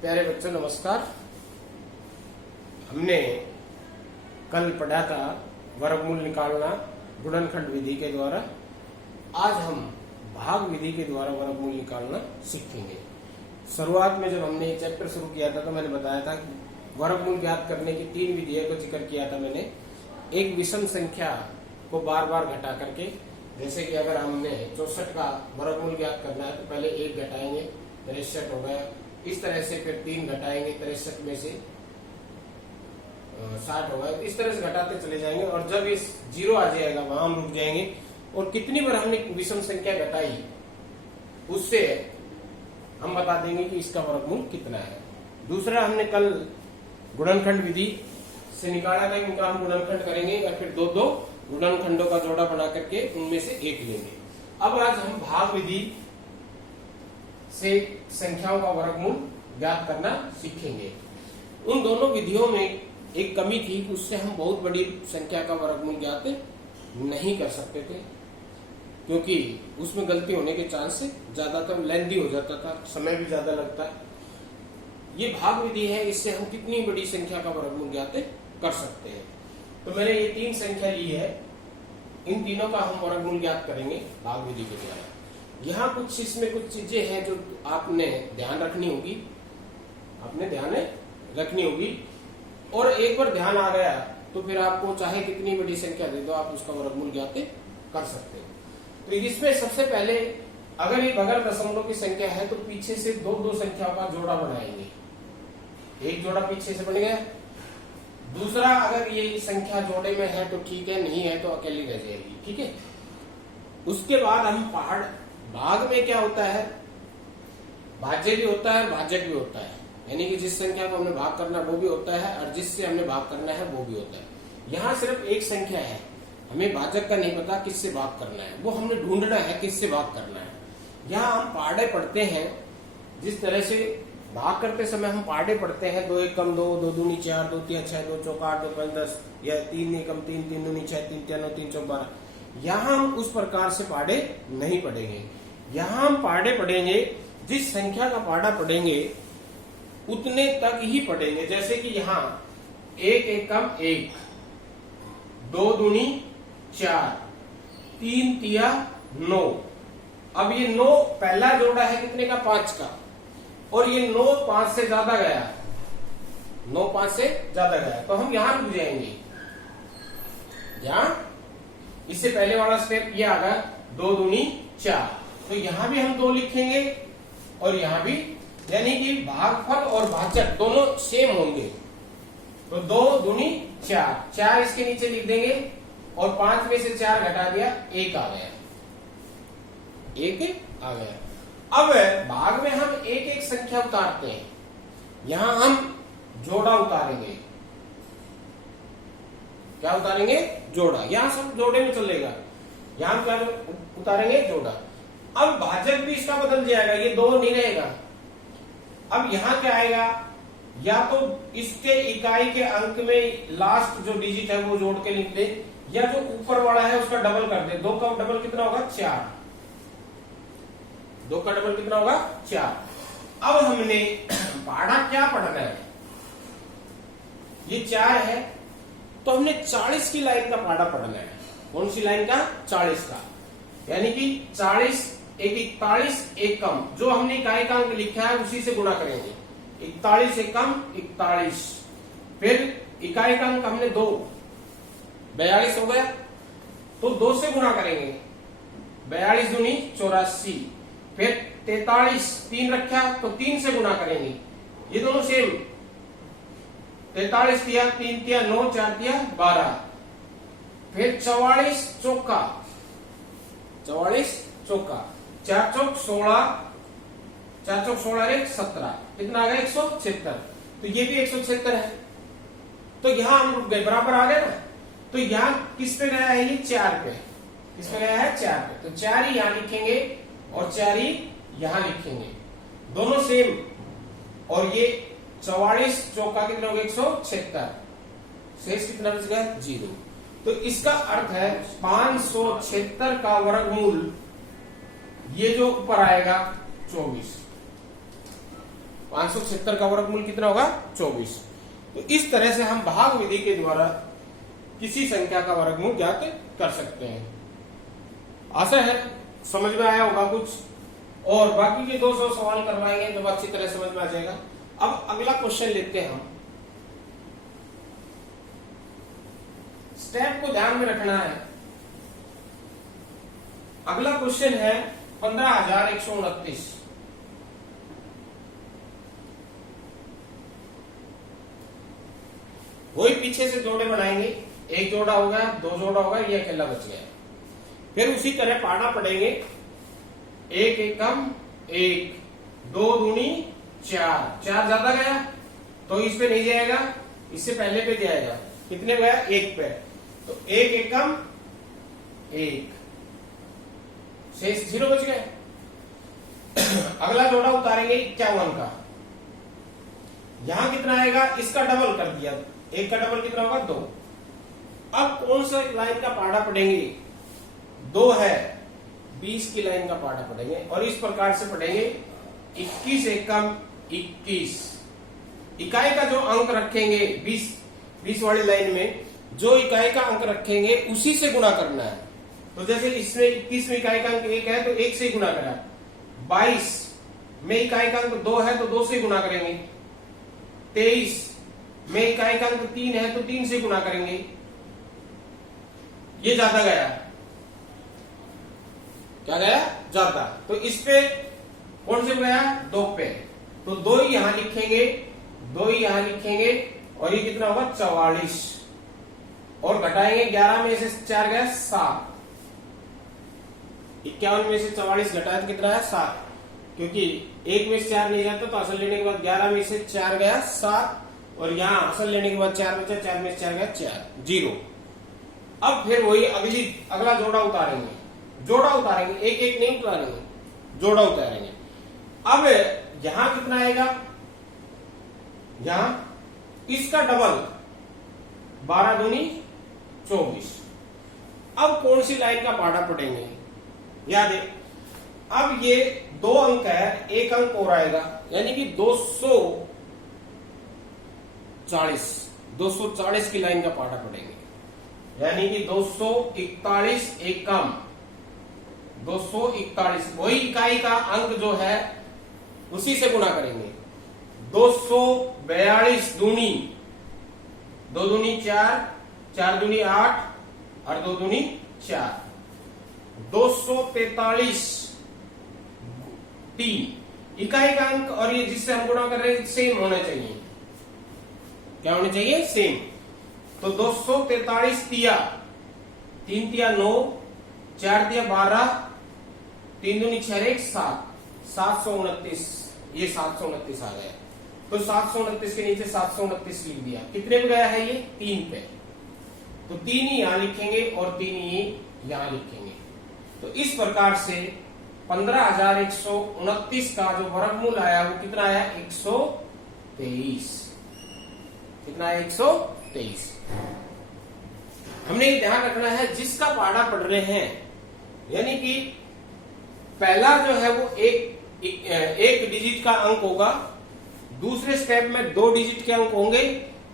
प्यारे बच्चों नमस्कार। हमने कल पढ़ा था वर्गमूल निकालना गुणनखंड विधि के द्वारा। आज हम भाग विधि के द्वारा वर्गमूल निकालना सीखेंगे। शुरुआत में जब हमने ये चैप्टर शुरू किया था तो मैंने बताया था कि वर्गमूल ज्ञात करने की 3 विधियों को जिक्र किया था मैंने। एक विषम संख्या को बार बार घटा करके, जैसे कि अगर हमने 64 का वर्गमूल ज्ञात करना है तो पहले 1 घटाएंगे 63 हो गया, इस तरह से फिर 3 घटाएंगे 63 में से 60 होगा। इस तरह से घटाते चले जाएंगे और जब इस 0 आ जाएगा वहां हम रुक जाएंगे और कितनी बार हमने विषम संख्या घटाई उससे हम बता देंगे कि इसका वर्गमूल कितना है। दूसरा, हमने कल गुणनखंड विधि से निकाला था कि उनका हम गुणनखंड करेंगे और फिर 2 गुणनखंडों का जोड़ा बना करके उनमें से एक लेंगे। अब आज हम भाग विधि से संख्याओं का वर्गमूल ज्ञात करना सीखेंगे। उन दोनों विधियों में एक कमी थी कि उससे हम बहुत बड़ी संख्या का वर्गमूल ज्ञात नहीं कर सकते थे, क्योंकि उसमें गलती होने के चांस ज्यादातर लेंथी हो जाता था, समय भी ज्यादा लगता। ये भाग विधि है, इससे हम कितनी बड़ी संख्या का वर्गमूल ज्ञात कर सकते हैं। तो मैंने ये 3 संख्या ली है, इन तीनों का हम वर्गमूल ज्ञात करेंगे भाग विधि के द्वारा। यहाँ कुछ इसमें कुछ चीजें हैं जो आपने ध्यान रखनी होगी, और एक बार ध्यान आ गया तो फिर आपको चाहे कितनी बड़ी संख्या दे दो आप उसका वर्गमूल ज्ञात कर सकते हैं। तो इसमें सबसे पहले अगर ये बगैर दशमलव की संख्या है तो पीछे से 2 संख्याओं का जोड़ा बनाएंगे। एक जोड़ा पीछे से बन गया। दूसरा, अगर ये संख्या जोड़े में है तो ठीक है, नहीं है तो अकेली रह जाएगी, ठीक है। उसके बाद हम भाग में क्या होता है, भाज्य भी होता है, भाजक भी होता है, यानी कि जिस संख्या को हमने भाग करना वो भी होता है और जिससे हमने भाग करना है वो भी होता है। यहाँ सिर्फ एक संख्या है, हमें भाजक का नहीं पता किससे भाग करना है, वो हमने ढूंढना है किससे भाग करना है। यहाँ हम पाढ़े पढ़ते हैं, जिस तरह से भाग करते समय हम पाढ़े पढ़ते हैं 2 एकम 2, 2 दूनी 4, 2 तिया 6, 2 चौका 8, 2 पंच 10, या 3 एकम 3, 3 दूनी 6, 3 तिया 9, 3 चौक 12। यहाँ हम उस प्रकार से पाढ़े नहीं पढ़ेंगे। यहाँ हम पाढ़े पढ़ेंगे, जिस संख्या का पाढ़ा पढ़ेंगे उतने तक ही पढ़ेंगे। जैसे कि यहाँ 1 एकम 1, 2 दूनी 4, 3 तिया 9। अब ये 9 पहला जोड़ा है कितने का, 5 का, और ये 9 5 से ज्यादा गया, 9 5 से ज्यादा गया, तो हम यहां रुक जाएंगे। यहाँ इससे पहले वाला स्टेप ये आ गया 2 दूनी 4, तो यहां भी हम 2 लिखेंगे और यहां भी, यानी कि भागफल और भाजक दोनों सेम होंगे। तो 2 दूनी 4 इसके नीचे लिख देंगे और 5 में से 4 घटा दिया, 1 आ गया, 1 आ गया। अब भाग में हम एक संख्या उतारते हैं, यहां हम जोड़ा उतारेंगे। क्या उतारेंगे, जोड़ा। यहां सब जोड़े में चलेगा, यहां क्या उतारेंगे, जोड़ा। अब भाजक भी इसका बदल जाएगा, ये 2 नहीं रहेगा। अब यहां क्या आएगा, या तो इसके इकाई के अंक में लास्ट जो डिजिट है वो जोड़ के लिख दे, या जो ऊपर वाला है उसका डबल कर दे। 2 का डबल कितना होगा, 4। 2 का डबल कितना होगा, 4। अब हमने पाढ़ा क्या पढ़ना है, ये 4 है, तो हमने 40 की लाइन का पाढ़ा पढ़ना है। कौन सी लाइन का, 40 का, यानी कि 40 41 एकम, जो हमने इकाई का अंक लिखा है उसी से गुणा करेंगे। 41 एकम 41, फिर इकाई का अंक हमने 2, 42 हो गया, तो 2 से गुणा करेंगे, 42 दूनी 84, फिर 43 3 रखा तो 3 से गुणा करेंगे, ये दोनों सेम, 43 तिया 3 तिया 9, 4 तिया 12, फिर 44 चौका, 44 चौका, 4 चौक 16, 4 चौक 16 रे 17, कितना आ गया, 176। तो ये भी 176 है। तो यहां हम रुक गए, बराबर आ गया ना। तो यहां किस पे गया है, ये 4 पे, किस पे गया है, 4 पे। तो 4 ही यहां लिखेंगे और 4 ही यहां लिखेंगे, दोनों सेम। और ये 44 चौका कितना हो गया, 176, शेष कितना बच गया, 0। तो इसका अर्थ है 576 का वर्गमूल, ये जो ऊपर आएगा 24, 576 का वर्गमूल कितना होगा 24। तो इस तरह से हम भाग विधि के द्वारा किसी संख्या का वर्गमूल ज्ञात कर सकते हैं। आशा है समझ में आया होगा कुछ, और बाकी के 200 सवाल करवाएंगे जब अच्छी तरह समझ में आ जाएगा। अब अगला क्वेश्चन लेते हैं हम। स्टेप को ध्यान में रखना है। अगला क्वेश्चन है 15,129। वही पीछे से जोड़े बनाएंगे, एक जोड़ा हो गया, 2 जोड़ा होगा, ये अकेला बच गया। फिर उसी तरह पाना पड़ेंगे, 1 एकम 1, 2 दूनी 4, 4 ज्यादा गया तो इस पे नहीं जाएगा, इससे पहले पे जाएगा। कितने गया 1 पे, तो 1 एकम 1, शेष 0 बच गए। अगला जोड़ा उतारेंगे 51 का, यहां कितना आएगा, इसका डबल कर दिया, 1 का डबल कितना होगा 2। अब कौन सा लाइन का पहाड़ा पढ़ेंगे, 2 है 20 की लाइन का पहाड़ा पढ़ेंगे, और इस प्रकार से पढ़ेंगे 21 एकम 21। इकाई का जो अंक रखेंगे 20 वाली लाइन में जो इकाई का अंक रखेंगे उसी से गुणा करना है। तो जैसे इसमें 21 में इकाई का अंक 1 है तो 1 से गुणा करा, 22 में इकाई का अंक 2 है तो 2 से गुणा करेंगे, 23 में इकाई का अंक 3 है तो 3 से गुणा करेंगे। ये ज्यादा गया, क्या गया ज्यादा, तो इस पे कौन से गया 2 पे, तो 2 ही यहां लिखेंगे, 2 ही यहां लिखेंगे, और ये कितना होगा 44, और घटाएंगे 11 में से 4 गया 7, 51 में से 44 घटाया तो कितना है 7, क्योंकि 1 में से 4 नहीं जाता तो असल लेने के बाद 11 में से 4 गया 7, और यहां असल लेने के बाद 4 बचा, 4 में से 4 गया 4, 0। अब फिर वही अगला जोड़ा उतारेंगे, एक एक नहीं उतारेंगे, जोड़ा उतारेंगे। अब यहां कितना आएगा, यहां इसका डबल 12 दूनी 24। अब कौन सी लाइन का पहाड़ा पढ़ेंगे, याद है, अब ये 2 अंक है, 1 अंक और आएगा, यानी कि 240 की लाइन का पहाड़ा पढ़ेंगे, यानी कि 241 एकम 241, वही इकाई का अंक जो है उसी से गुणा करेंगे। 242 दूनी, 2 दूनी 4, 4 दूनी 8, और 2 दूनी 4, 243 3 इकाई का अंक, और ये जिससे हम गुणा कर रहे हैं सेम होना चाहिए, क्या होना चाहिए सेम। तो 243 तिया, 3 तिया 9, 4 तिया 12, 3 दूनी 6, 1 7, 729, ये 729 आ गया। तो 729 के नीचे 729 लिख दिया, कितने पे गया है ये 3 पे, तो 3 ही यहां लिखेंगे और 3 ही यहां लिखेंगे। तो इस प्रकार से 15,129 का जो वर्गमूल आया वो कितना आया 123, कितना है 123। हमने ये ध्यान रखना है जिसका पहाड़ा पढ़ रहे हैं, यानी कि पहला जो है वो एक डिजिट का अंक होगा, दूसरे स्टेप में 2 डिजिट के अंक होंगे,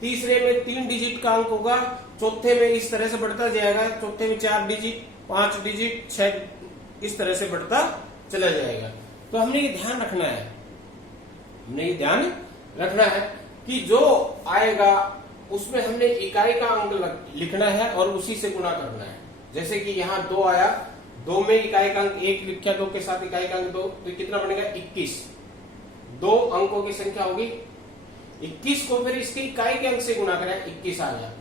तीसरे में 3 डिजिट का अंक होगा, चौथे में इस तरह से बढ़ता जाएगा, चौथे में 4 डिजिट, 5 डिजिट, 6, इस तरह से बढ़ता चला जाएगा। तो हमने ये ध्यान रखना है, कि जो आएगा उसमें हमने इकाई का अंक लिखना है और उसी से गुणा करना है। जैसे कि यहाँ 2 आया, 2 में इकाई का अंक 1 लिखा, 2 के साथ इकाई का अंक 2, तो कितना बनेगा 21, 2 अंकों की संख्या होगी 21 को फिर इसके इकाई के अंक से गुणा करें, 21 आ गया।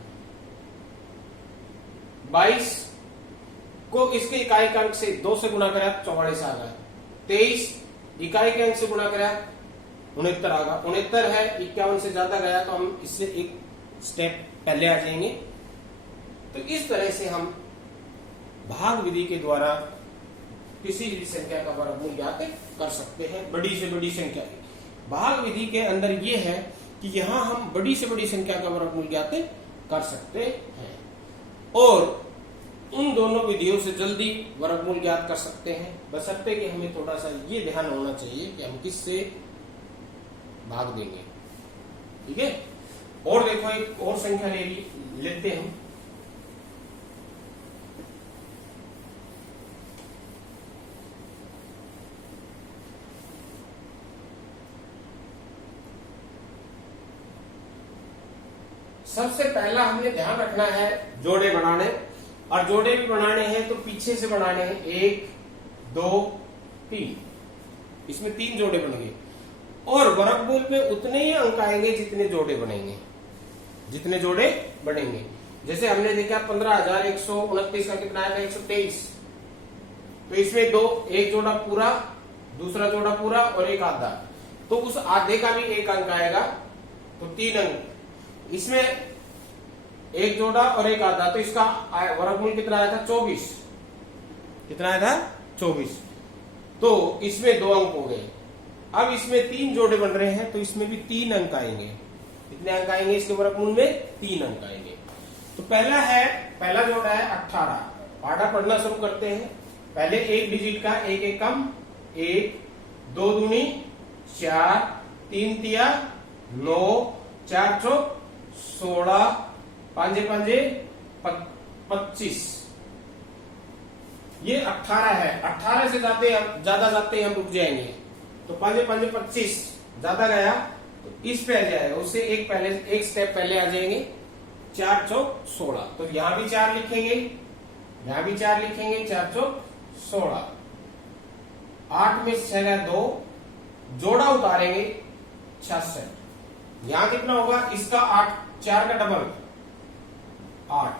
22 को इसके इकाई के अंक से 2 से गुणा करा 44 आ गया। 23 इकाई के अंक से गुणा करा 69 आ गया। 69 है, 51 से ज्यादा गया तो हम इससे एक स्टेप पहले आ जाएंगे। तो इस तरह से हम भाग विधि के द्वारा किसी भी संख्या का वर्गमूल ज्ञात कर सकते हैं, बड़ी से बड़ी संख्या। भाग विधि के अंदर यह है कि यहां हम बड़ी से बड़ी संख्या का वर्गमूल ज्ञात कर सकते हैं और उन दोनों विधियों से जल्दी वर्गमूल ज्ञात कर सकते हैं, बशर्ते कि हमें थोड़ा सा ये ध्यान होना चाहिए कि हम किससे भाग देंगे। ठीक है, और देखो एक और संख्या लेते हैं हम। सबसे पहला हमने ध्यान रखना है जोड़े बनाने, और जोड़े भी बनाने हैं तो पीछे से बनाने हैं। 1 2 3, इसमें 3 जोड़े बन गए, और वर्गमूल में उतने ही अंक आएंगे जितने जोड़े बनेंगे, जितने जोड़े बनेंगे। जैसे हमने देखा 15,129 का कितना आएगा, 123। तो इसमें एक जोड़ा पूरा, दूसरा जोड़ा पूरा और एक आधा, तो उस आधे का भी एक अंक आएगा, तो 3 अंक। इसमें एक जोड़ा और एक आधा, तो इसका वर्गमूल कितना आया था, 24। कितना आया था, 24। तो इसमें 2 अंक हो गए। अब इसमें 3 जोड़े बन रहे हैं, तो इसमें भी 3 अंक आएंगे। कितने अंक आएंगे इसके वर्गमूल में, 3 अंक आएंगे। तो पहला जोड़ा है 18। पाढ़ा पढ़ना शुरू करते हैं। पहले एक डिजिट का एक एक कम, 1 2 दूनी 4, 3 तिया 9, 4 चौक 16, 5 5 25। ये 18 है। 18 से ज्यादा जाते हम रुक जाएंगे, तो 5 5 25 ज्यादा गया तो इस पे आ जाएगा, उससे एक स्टेप पहले आ जाएंगे। 4 चौक 16, तो यहां भी 4 लिखेंगे, यहां भी 4 लिखेंगे, 4 चौक 16। 8 में 6 गया 2, जोड़ा उतारेंगे 66। यहां कितना होगा, इसका 8, 4 का डबल 8।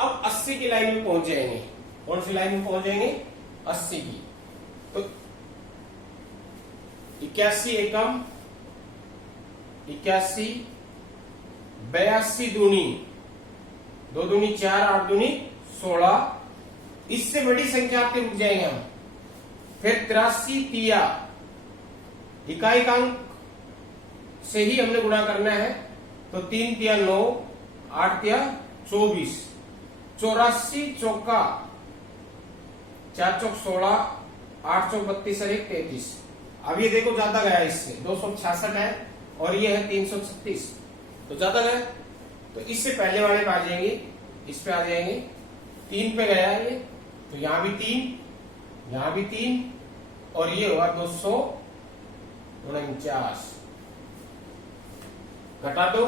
अब 80 की लाइन में पहुंच जाएंगे। कौन सी लाइन में पहुंच जाएंगे, 80 की। तो 81 एकम 81, 82 दूनी 2 दूनी 4, 8 दूनी 16। इससे बड़ी संख्या आपके रुक जाएंगे हम। फिर 83 तिया, इकाई अंक से ही हमने गुणा करना है, तो 3 तिया 9, 8 तिया 24, 84 चौका 4 चौक 16, 8 चौक 32 और 1 33। अब ये देखो ज्यादा गया, इससे 266 है और ये है 336, तो ज्यादा गया। तो इससे पहले वाले पे आ जाएंगे, इस पे आ जाएंगे। 3 पे गया ये, तो यहां भी 3, यहां भी 3, और ये हुआ 249। घटा दो,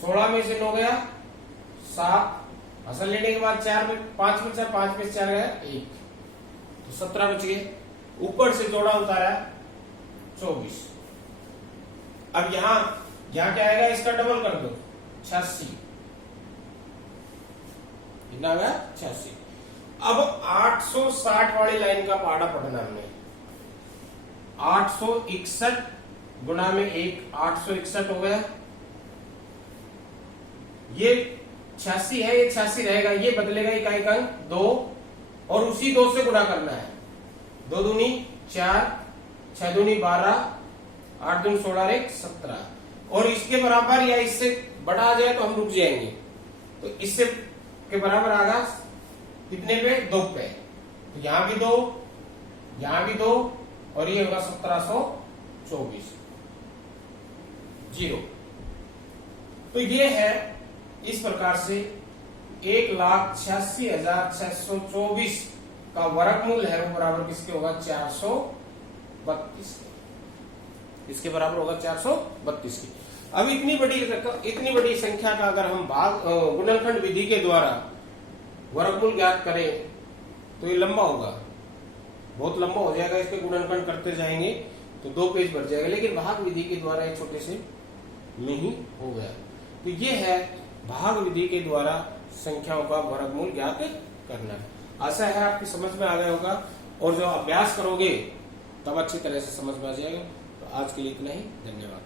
16 में से 9 गया 7, असल लेने के बाद 4 में 5 बचा, 5 में 4 गया 1, तो 17 बच गए। ऊपर से जोड़ा उतारा 24। अब यहां क्या आएगा, इसका डबल कर दो 86। कितना आ गया, 86। अब 860 वाली लाइन का पहाड़ा पढ़ना हमने। 861 गुणा में 1, 861 हो गया। ये 86 है, ये 86 रहेगा, ये बदलेगा इकाई का अंक 2, और उसी 2 से गुणा करना है। 2 दूनी 4, 6 दूनी 12, 8 दूनी 16, 1 17। और इसके बराबर या इससे बड़ा आ जाए तो हम रुक जाएंगे। तो इससे के बराबर आगा कितने पे, 2 पे, तो यहां भी 2, यहां भी 2, और ये होगा 1724 0। तो ये है इस प्रकार से 1,86,624 का वर्गमूल है, वो बराबर किसके होगा, 432 के। इसके बराबर होगा 432 की। अब इतनी बड़ी संख्या का अगर हम गुणनखंड विधि के द्वारा वर्गमूल ज्ञात करें तो ये लंबा होगा, बहुत लंबा हो जाएगा। इसके गुणनखंड करते जाएंगे तो 2 पेज भर जाएगा, लेकिन भाग विधि के द्वारा एक छोटे से में ही हो गया। तो ये है भाग विधि के द्वारा संख्याओं का वर्गमूल ज्ञात करना। आशा है आपकी समझ में आ गया होगा, और जो अभ्यास करोगे तब अच्छी तरह से समझ में आ जाएगा। तो आज के लिए इतना ही, धन्यवाद।